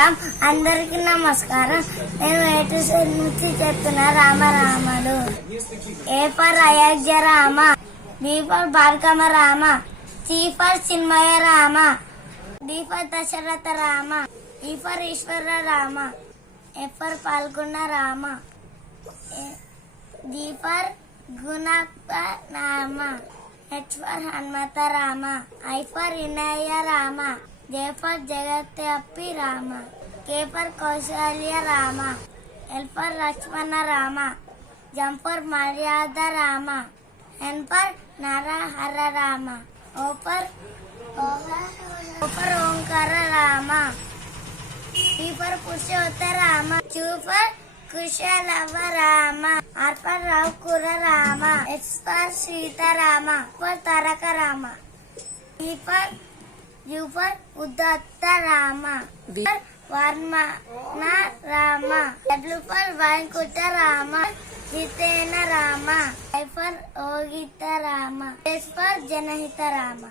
అందరికి నమస్కారం. నేను ఏటుసైడ్ నుంచి చెప్తున్నా రామరామలు. A for Ayodhya Rama, B for బాలకమ Rama, C for Chinmaya Rama, D for Dasharatha Rama, E for Eshwara Rama, F for పాల్గొన్న రామ, జి ఫర్ గుణప్ప Rama, H for Hanumatha Rama, I for Vinaya Rama, J for జగత్యపి Rama, K for Kausalya Rama, L for Lakshmana Rama, జం for Maryada Rama, N for Narahara Rama, O for Omkara Rama, P for పురుషోత్త Rama, Q for Kushalava Rama, R for Raghukula Rama, S for Sitarama, for Taraka Rama, E for U for ఉద్దత్త Rama, for వర్మణ Rama, W for Vaikuntha Rama, జితేన Rama, I for ఓగిత Rama, S for Janahita Rama.